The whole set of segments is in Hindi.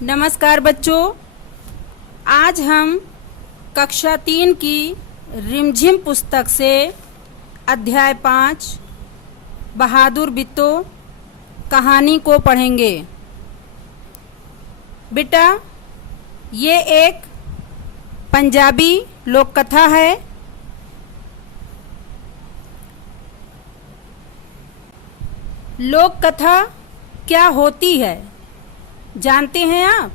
नमस्कार बच्चों, आज हम कक्षा 3 की रिमझिम पुस्तक से अध्याय 5 बहादुर बिट्टो कहानी को पढ़ेंगे। बेटा, ये एक पंजाबी लोक कथा है। लोक कथा क्या होती है जानते हैं आप?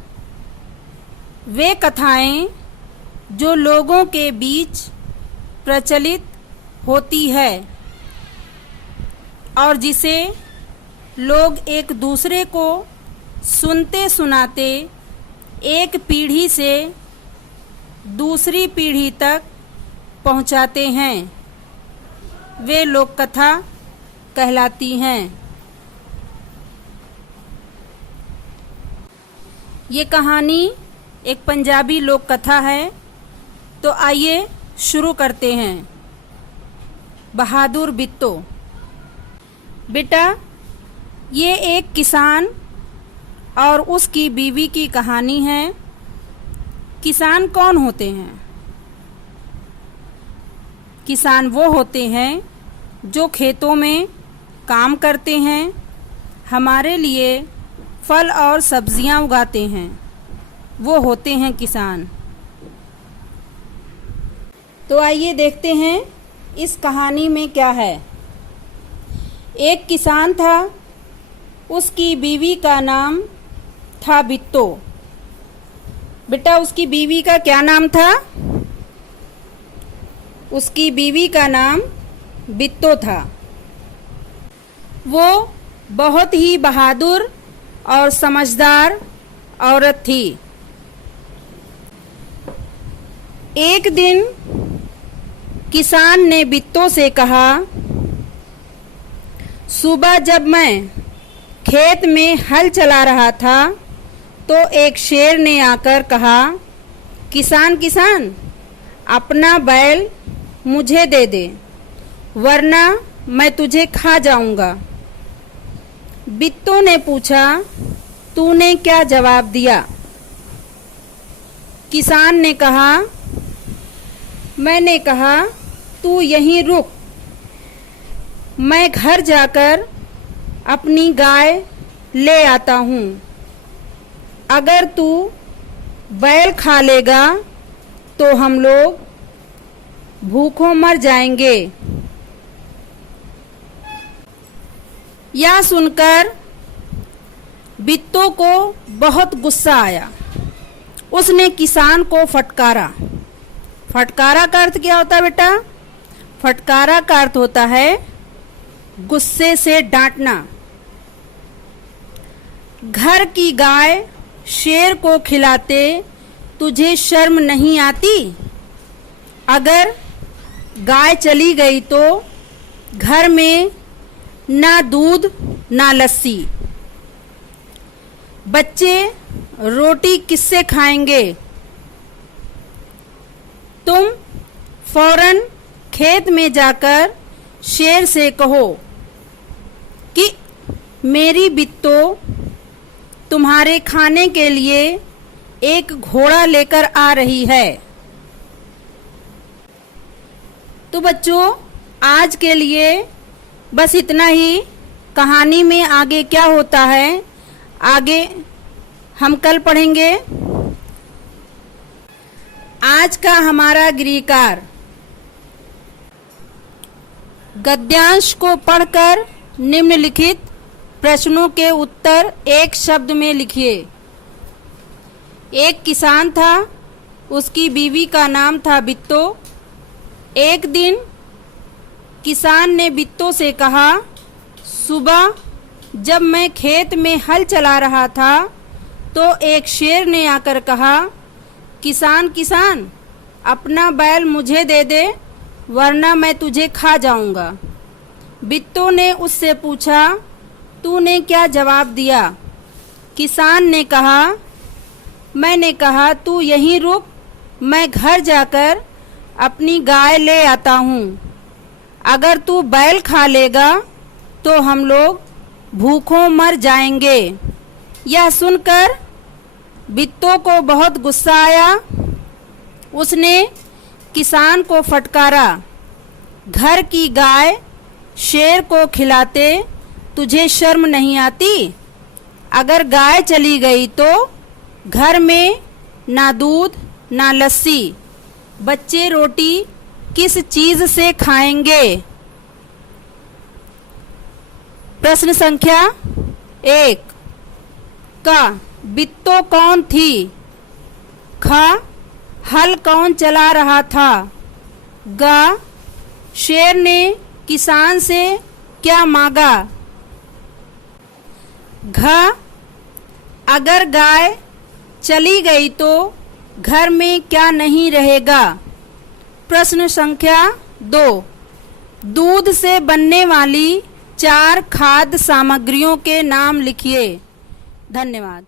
वे कथाएं जो लोगों के बीच प्रचलित होती है और जिसे लोग एक दूसरे को सुनते सुनाते एक पीढ़ी से दूसरी पीढ़ी तक पहुंचाते हैं, वे लोक कथा कहलाती हैं। ये कहानी एक पंजाबी लोक कथा है, तो आइए शुरू करते हैं। बहादुर बिट्टो। बेटा, ये एक किसान और उसकी बीवी की कहानी है। किसान कौन होते हैं? किसान वो होते हैं जो खेतों में काम करते हैं, हमारे लिए फल और सब्जियां उगाते हैं, वो होते हैं किसान। तो आइए देखते हैं इस कहानी में क्या है। एक किसान था, उसकी बीवी का नाम था बिट्टो। बेटा, उसकी बीवी का क्या नाम था? उसकी बीवी का नाम बिट्टो था। वो बहुत ही बहादुर और समझदार औरत थी। एक दिन किसान ने बिट्टो से कहा, सुबह जब मैं खेत में हल चला रहा था तो एक शेर ने आकर कहा, किसान किसान, अपना बैल मुझे दे दे, वरना मैं तुझे खा जाऊंगा। बिट्टो ने पूछा, तूने क्या जवाब दिया? किसान ने कहा, मैंने कहा तू यहीं रुक, मैं घर जाकर अपनी गाय ले आता हूँ। अगर तू बैल खा लेगा तो हम लोग भूखों मर जाएंगे। यह सुनकर बिट्टो को बहुत गुस्सा आया। उसने किसान को फटकारा। फटकारा का अर्थ क्या होता है बेटा? फटकारा का अर्थ होता है गुस्से से डांटना। घर की गाय शेर को खिलाते तुझे शर्म नहीं आती? अगर गाय चली गई तो घर में ना दूध ना लस्सी, बच्चे रोटी किससे खाएंगे? तुम फौरन खेत में जाकर शेर से कहो कि मेरी बिट्टो तुम्हारे खाने के लिए एक घोड़ा लेकर आ रही है। तो बच्चों, आज के लिए बस इतना ही। कहानी में आगे क्या होता है आगे हम कल पढ़ेंगे। आज का हमारा गृहकार्य, गद्यांश को पढ़कर निम्नलिखित प्रश्नों के उत्तर एक शब्द में लिखिए। एक किसान था, उसकी बीवी का नाम था बिट्टो। एक दिन किसान ने बिट्टो से कहा, सुबह जब मैं खेत में हल चला रहा था तो एक शेर ने आकर कहा, किसान किसान, अपना बैल मुझे दे दे, वरना मैं तुझे खा जाऊंगा। बिट्टो ने उससे पूछा, तूने क्या जवाब दिया? किसान ने कहा, मैंने कहा तू यहीं रुक, मैं घर जाकर अपनी गाय ले आता हूँ। अगर तू बैल खा लेगा तो हम लोग भूखों मर जाएंगे। यह सुनकर बिट्टो को बहुत गुस्सा आया। उसने किसान को फटकारा, घर की गाय शेर को खिलाते तुझे शर्म नहीं आती? अगर गाय चली गई तो घर में ना दूध ना लस्सी, बच्चे रोटी किस चीज से खाएंगे? प्रश्न संख्या 1 का बिट्टो कौन थी? ख हल कौन चला रहा था? ग शेर ने किसान से क्या मांगा? घ अगर गाय चली गई तो घर में क्या नहीं रहेगा? प्रश्न संख्या 2 दूध से बनने वाली 4 खाद्य सामग्रियों के नाम लिखिए। धन्यवाद।